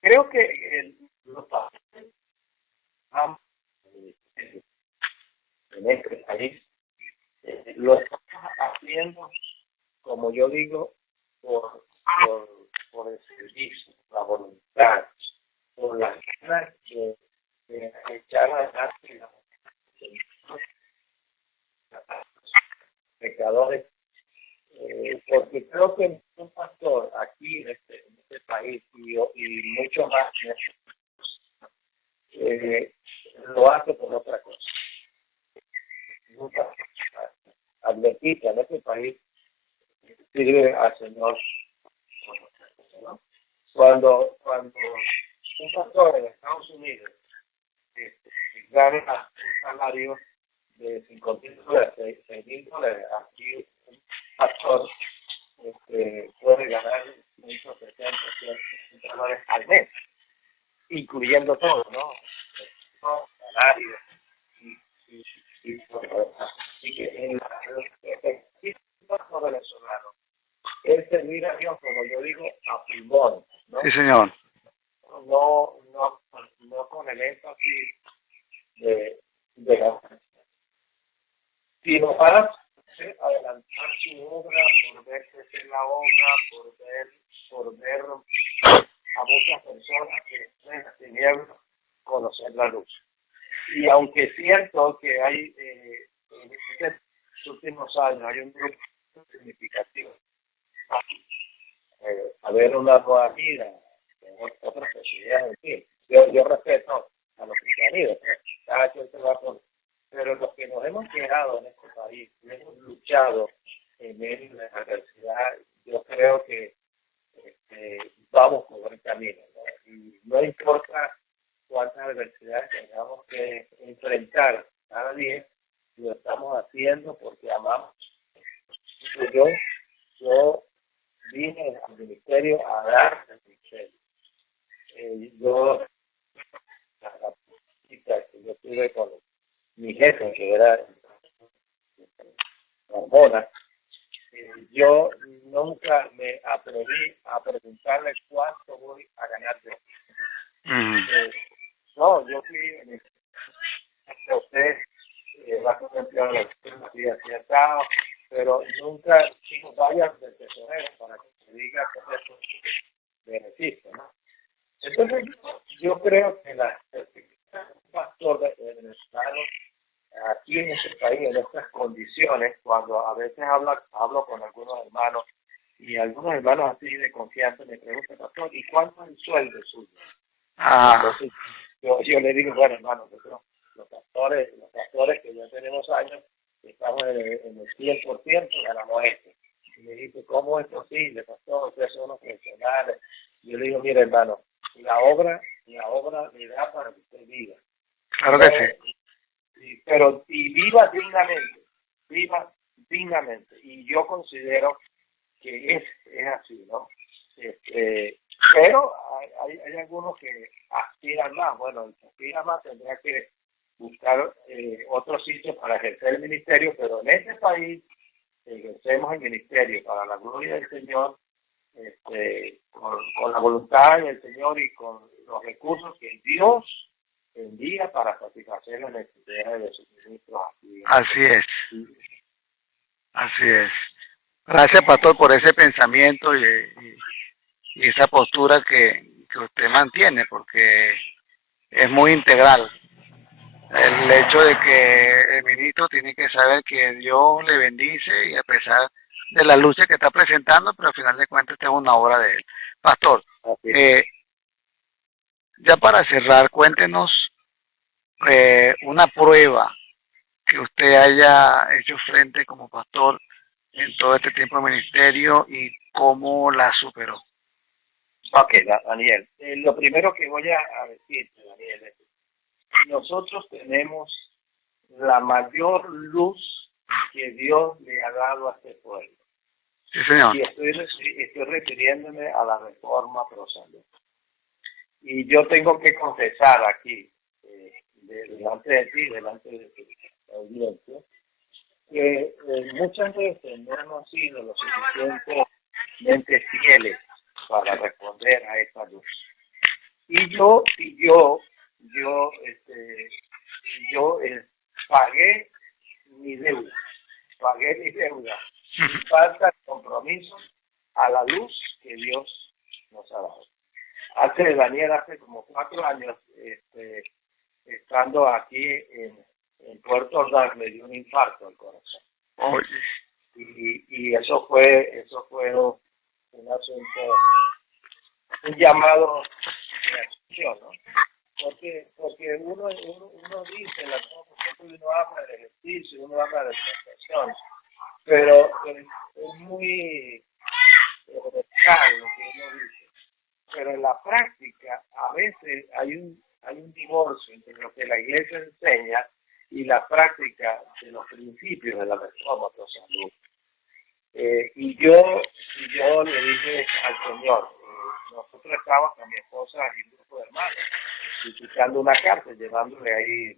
creo que los países en este país yo digo, por el servicio, la voluntad, por las ganas de echar adelante los pecadores, porque creo que un pastor aquí en este país y mucho más lo hace por otra cosa. Nunca advertir que en este país sirve al Señor, ¿no? Cuando un pastor en Estados Unidos gana un salario de $5,000, $6,000, aquí un pastor puede ganar $170 al mes, incluyendo todo, ¿no? Salarios y que en el venezolano es servir a Dios, como yo digo, a pulmón, ¿no? Sí, señor. No con el énfasis de la, sino para adelantar su obra, por ver crecer la obra, por ver a muchas personas que en las tinieblas conocer la luz. Y aunque es cierto que hay en estos últimos años hay un grupo significativo, haber una nueva vida, otras posibilidades, en fin. Yo respeto a los que se han ido, cada quien se va por... Pero los que nos hemos quedado en este país, hemos luchado en medio de la adversidad, yo creo que vamos por buen camino, ¿no? Y no importa cuántas adversidades tengamos que enfrentar cada día, lo estamos haciendo porque amamos. Yo vine al ministerio a dar el ministerio. La práctica que yo tuve con mi jefe, que era Hormona, yo nunca me atreví a preguntarle cuánto voy a ganar yo. No, yo fui a usted, va a contemplar la aciertado, pero nunca dijo vaya del tesorero para que se diga que eso beneficio, ¿no? Entonces yo creo que la un pastor venezolano aquí en este país, en estas condiciones, cuando a veces hablo con algunos hermanos, y algunos hermanos así de confianza me preguntan, pastor, ¿y cuánto es el sueldo suyo? Entonces, yo le digo, bueno, hermano, los pastores que ya tenemos años, estamos en el 100%, ganamos esto. Y me dice, ¿cómo es posible, pastor? Ustedes son unos profesionales. Yo le digo, mire, hermano, la obra le da para que usted viva. Claro que sí. Pero viva dignamente. Y yo considero que es así, ¿no? Pero hay algunos que aspiran más. Bueno, el que aspira más tendrá que buscar otros sitios para ejercer el ministerio, pero en este país ejercemos el ministerio para la gloria del Señor, con la voluntad del Señor y con los recursos que Dios envía para satisfacer las necesidades de sus ministros aquí. Así es. Así es. Gracias, pastor, por ese pensamiento y esa postura que usted mantiene, porque es muy integral. El hecho de que el ministro tiene que saber que Dios le bendice y a pesar de la lucha que está presentando, pero al final de cuentas esta es una obra de él. Pastor, ya para cerrar, cuéntenos una prueba que usted haya hecho frente como pastor en todo este tiempo de ministerio y cómo la superó. Ok, Daniel, lo primero que voy a decirte, Daniel, es que nosotros tenemos la mayor luz que Dios le ha dado a este pueblo. Sí, señor. Y estoy refiriéndome a la reforma pro salud. Y yo tengo que confesar aquí, delante de ti, delante de tu audiencia, que muchas veces no hemos sido lo suficientemente fieles para responder a esta luz. Y yo pagué mi deuda sin falta de compromiso a la luz que Dios nos ha dado. Daniel, hace como 4 años, estando aquí en Puerto Ordaz, me dio un infarto al corazón. Oye. Y eso fue un asunto, un llamado de acción, ¿no? Porque uno dice, uno habla del ejercicio, uno habla de presentación, pero es muy radical lo que uno dice. Pero en la práctica, a veces hay un divorcio entre lo que la iglesia enseña y la práctica de los principios de la reforma salud. Y yo le dije al Señor, nosotros estábamos con mi esposa y un grupo de hermanos, visitando una carta, llevándole ahí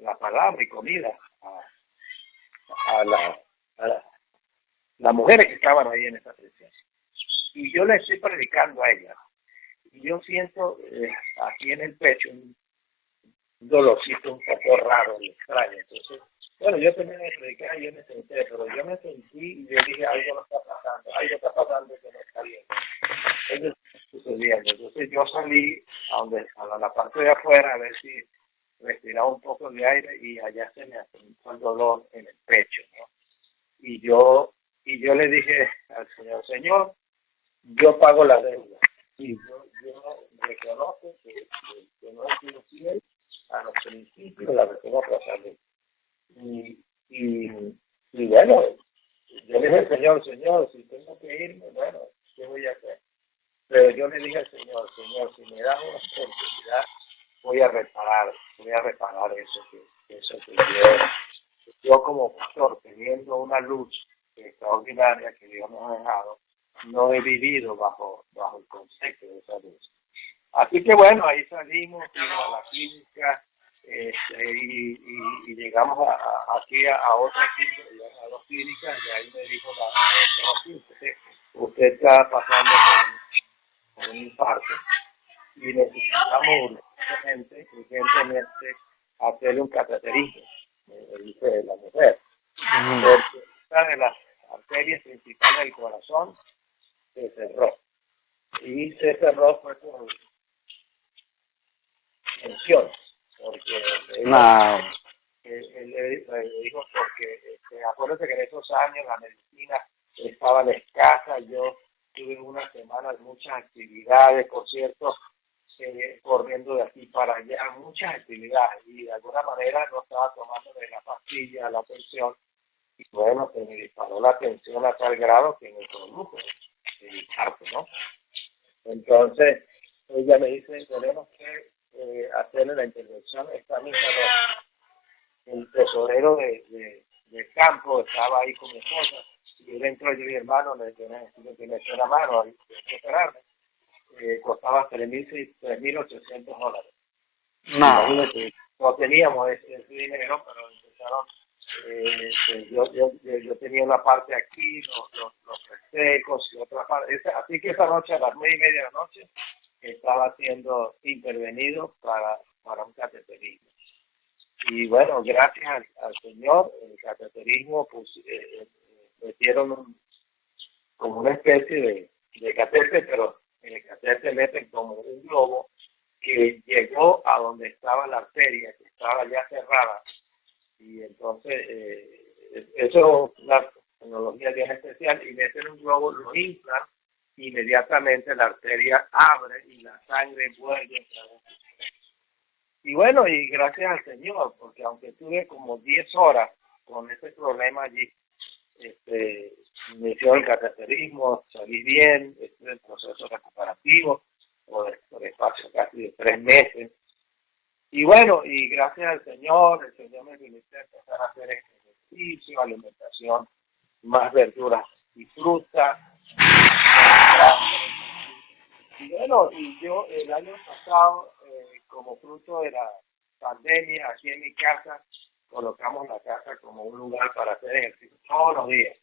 la palabra y comida a las mujeres que estaban ahí en esa prisión. Y yo le estoy predicando a ellas. Y yo siento aquí en el pecho un dolorcito un poco raro y extraño. Entonces, bueno, yo terminé de predicar y yo me senté, pero yo me sentí y yo dije, algo no está pasando que no está bien. Eso está sucediendo. Entonces yo salí a la parte de afuera a ver si respiraba un poco de aire y allá se me asentó el dolor en el pecho, ¿no? Y yo le dije al Señor, yo pago la deuda. Y yo reconozco que no he sido fiel a los principios de la reforma salud. Y bueno, yo le dije al Señor, si tengo que irme, bueno, ¿qué voy a hacer? Pero yo le dije al Señor, si me das una oportunidad, voy a reparar eso que yo como pastor, teniendo una luz extraordinaria que Dios nos ha dejado, no he vivido bajo el concepto de esa luz. Así que bueno, ahí salimos, fuimos a la clínica y llegamos aquí a otra clínica, a 2 clínicas, y ahí me dijo usted está pasando por un infarto y necesitamos urgentemente hacerle un cateterismo, me dice la mujer, porque una de las arterias principales del corazón se cerró. Y se cerró fue por tensiones, porque él le dijo porque acuérdate que en esos años la medicina estaba escasa, yo tuve una semana de muchas actividades, por cierto, corriendo de aquí para allá, muchas actividades, y de alguna manera no estaba tomando de la pastilla, la tensión, y bueno, se me disparó la tensión a tal grado que me produjo el infarto, ¿no? Entonces, ella me dice, tenemos que hacerle la intervención esta misma noche. El tesorero del campo estaba ahí con mi esposa, y él entró y yo, mi hermano, necesito que me eche la mano, hay que operarme. Costaba $3,800. Imagínate, no teníamos ese dinero, pero empezaron, yo tenía una parte aquí, los festejos y otra parte. Así que esa noche a las 9:30 de la noche estaba siendo intervenido para un cateterismo. Y bueno, gracias al Señor, el cateterismo, pues metieron como una especie de catéter, pero en el catéter meten como un globo que llegó a donde estaba la arteria, que estaba ya cerrada. Y entonces, eso es una tecnología bien especial, y meten un globo, lo inflan, inmediatamente la arteria abre y la sangre vuelve. Y bueno, y gracias al Señor, porque aunque tuve como 10 horas con ese problema allí, me hicieron el cateterismo, salí bien, estuve en proceso recuperativo por espacio casi de 3 meses. Y bueno, y gracias al Señor, el Señor me permitió empezar a hacer ejercicio, alimentación, más verduras y fruta. Y bueno, y yo el año pasado, como fruto de la pandemia, aquí en mi casa, colocamos la casa como un lugar para hacer ejercicio todos los días.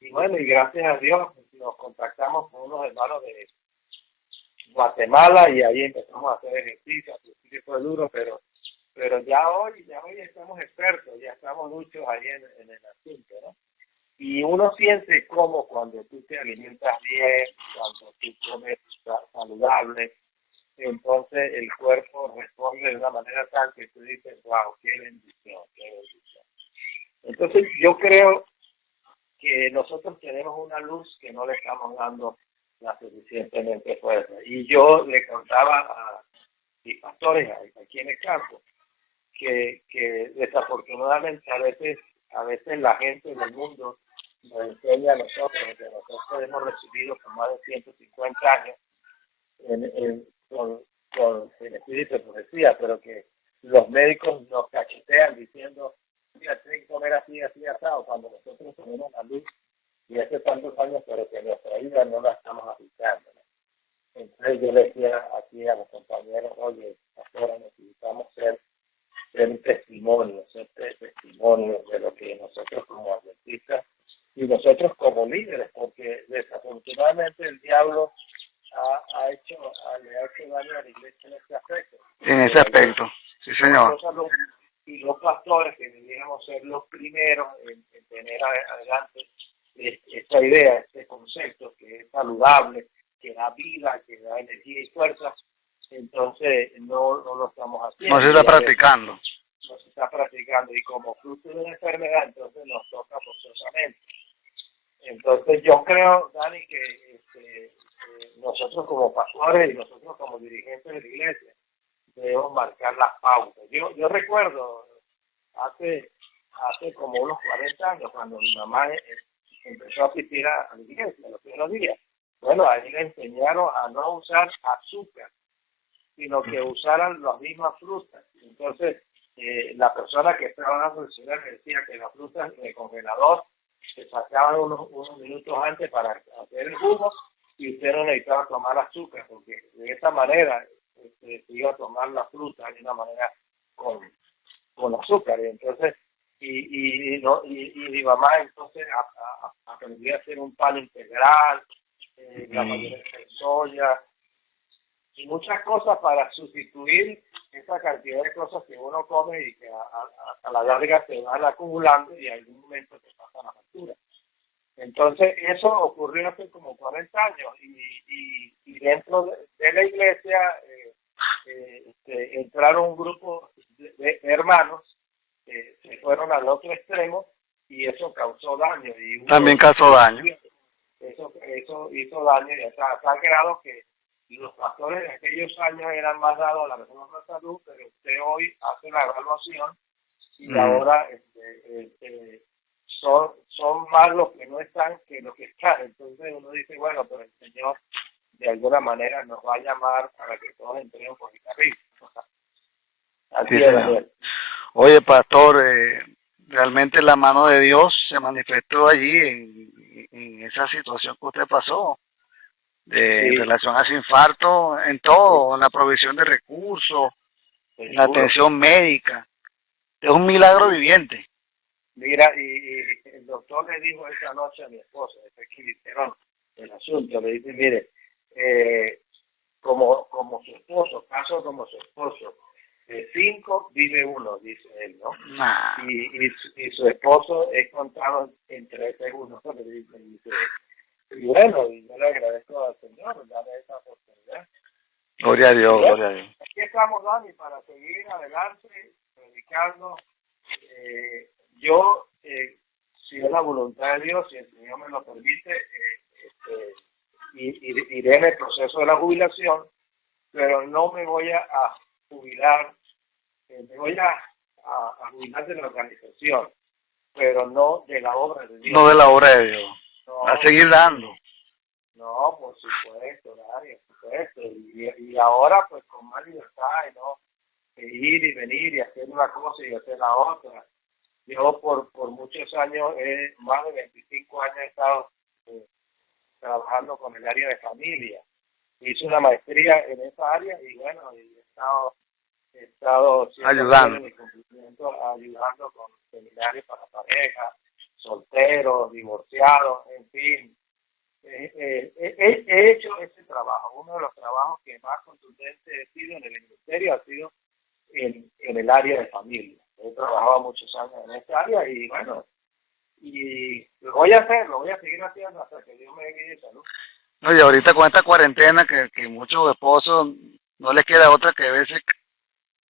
Y bueno, y gracias a Dios nos contactamos con unos hermanos de Guatemala y ahí empezamos a hacer ejercicio. Al principio fue duro, pero ya hoy estamos expertos, ya estamos muchos ahí en el asunto, ¿no? Y uno siente como cuando tú te alimentas bien, cuando tú comes saludable, entonces el cuerpo responde de una manera tal que tú dices, wow, qué bendición, qué bendición. Entonces yo creo que nosotros tenemos una luz que no le estamos dando la suficientemente fuerza. Y yo le contaba a mis pastores aquí en el campo que desafortunadamente a veces la gente del mundo nos enseña a nosotros, que nosotros hemos recibido por más de 150 años con el espíritu de profecía, pero que los médicos nos cachetean diciendo, mira, tienen que comer así, así, asado, cuando nosotros tenemos la luz y hace tantos años, pero que nuestra vida no la estamos aplicando. Entonces yo le decía aquí a los compañeros, oye, ahora necesitamos ser testimonios de lo que nosotros como adventistas y nosotros como líderes, porque desafortunadamente el diablo le ha hecho daño a la iglesia en este aspecto. En ese aspecto, sí señor. Y los pastores que deberíamos ser los primeros en tener adelante esta idea, este concepto que es saludable, que da vida, que da energía y fuerza, entonces no lo estamos haciendo. No se está practicando. No se está practicando y como fruto de una enfermedad, entonces nos toca forzosamente. Entonces yo creo, Dani, que nosotros como pastores y nosotros como dirigentes de la iglesia debemos marcar las pautas. Yo recuerdo hace como unos 40 años cuando mi mamá empezó a asistir a la iglesia los primeros días. Bueno, ahí le enseñaron a no usar azúcar, sino que usaran las mismas frutas. Entonces, la persona que estaba dando el señor me decía que las frutas en el congelador se sacaban unos minutos antes para hacer el jugo y usted no necesitaba tomar azúcar, porque de esa manera se iba a tomar la fruta de una manera con azúcar. Y entonces, y mi mamá entonces aprendió a hacer un pan integral, la mayonesa de soya, y muchas cosas para sustituir esa cantidad de cosas que uno come y que a la larga se van acumulando y en algún momento te pasa la factura. Entonces eso ocurrió hace como 40 años y dentro de la iglesia entraron un grupo de hermanos que se fueron al otro extremo y eso causó daño. Y también causó daño. Eso hizo daño y hasta tal grado que los pastores de aquellos años eran más dados a la reforma de la salud, pero usted hoy hace la evaluación y ahora son más los que no están que los que están. Entonces uno dice, bueno, pero el Señor de alguna manera nos va a llamar para que todos entremos por el carril. Así Sí, es, Daniel. Oye, pastor, realmente la mano de Dios se manifestó allí en esa situación que usted pasó. En relación a ese infarto, en todo, en la provisión de recursos, en la atención médica. Es un milagro viviente. Mira, y el doctor le dijo esa noche a mi esposa, después que le hicieron el asunto, le dice, mire, como su esposo, caso como su esposo, de 5 vive 1, dice él, ¿no? Nah. Y su esposo es contado en 3 segundos, le dice. Y bueno, y yo le agradezco al Señor darle esa oportunidad. Gloria a Dios, gloria a Dios. Aquí estamos, Dani, para seguir adelante, predicando. Yo, si es la voluntad de Dios, si el Señor me lo permite, iré en el proceso de la jubilación, pero no me voy a jubilar, me voy a jubilar de la organización, pero no de la obra de Dios. No de la obra de Dios. No, a seguir dando. No, por supuesto, Dario, por supuesto. Y ahora pues con más libertad, ¿no? De ir y venir y hacer una cosa y hacer la otra. Yo por muchos años, más de 25 años he estado trabajando con el área de familia. Hice una maestría en esa área y bueno, he estado ayudando. En mi cumplimiento, ayudando con seminarios para parejas, solteros, divorciados, en fin. He hecho ese trabajo. Uno de los trabajos que más contundente he sido en el ministerio ha sido en el área de familia. He trabajado muchos años en esta área y bueno, y lo voy a hacer, lo voy a seguir haciendo hasta que Dios me dé salud. No, y ahorita con esta cuarentena que muchos esposos no les queda otra que verse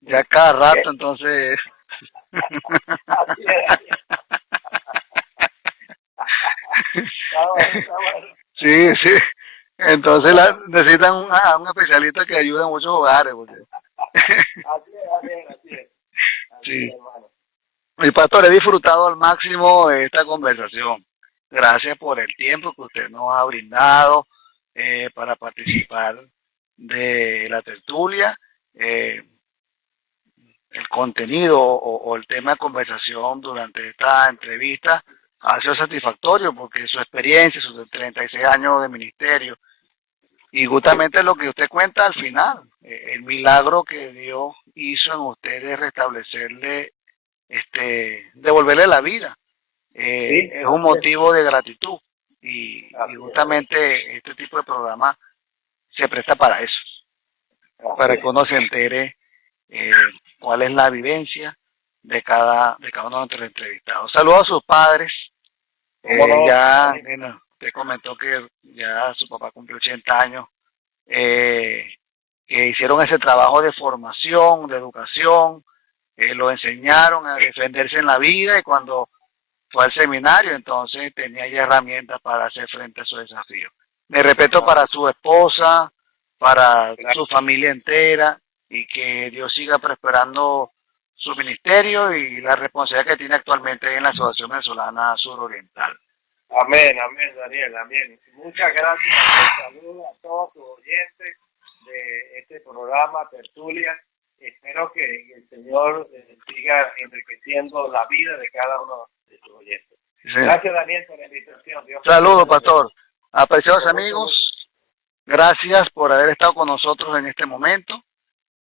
ya cada rato, entonces Así es. Está bueno, está bueno. sí, sí. Entonces necesitan un especialista que ayude a muchos hogares. Porque, Así es, así es, así es. Así es, sí. hermano. Mi pastor, he disfrutado al máximo esta conversación. Gracias por el tiempo que usted nos ha brindado para participar de la tertulia. Eh, el contenido o el tema de conversación durante esta entrevista ha sido satisfactorio porque su experiencia, sus 36 años de ministerio, y justamente lo que usted cuenta al final, el milagro que Dios hizo en usted de restablecerle, devolverle la vida, Sí, es un así es. motivo de gratitud y Así es. justamente este tipo de programa se presta para eso, Así para que es. uno se entere eh, cuál es la vivencia de cada uno de nuestros entrevistados. Saludos a sus padres. ¿Cómo no? Ya, Dale. bueno, usted comentó que ya su papá cumplió 80 años, eh, que hicieron ese trabajo de formación, de educación, lo enseñaron a defenderse en la vida y cuando fue al seminario entonces tenía ya herramientas para hacer frente a su desafío. Mi respeto para su esposa, para su familia entera y que Dios siga prosperando su ministerio y la responsabilidad que tiene actualmente en la Asociación Venezolana Suroriental. Amén, amén, Daniel, amén. Muchas gracias. Saludos a todos tus oyentes de este programa, Tertulia. Espero que el Señor siga enriqueciendo la vida de cada uno de tus oyentes. Sí. Gracias, Daniel, por la invitación. Dios Saludos, bendiga. pastor. Apreciados amigos, gracias por haber estado con nosotros en este momento.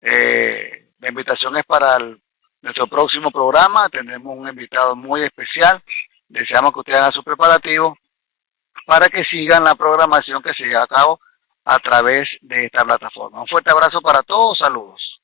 La invitación es para nuestro próximo programa. Tendremos un invitado muy especial. Deseamos que ustedes hagan sus preparativos para que sigan la programación que se lleva a cabo a través de esta plataforma. Un fuerte abrazo para todos. Saludos.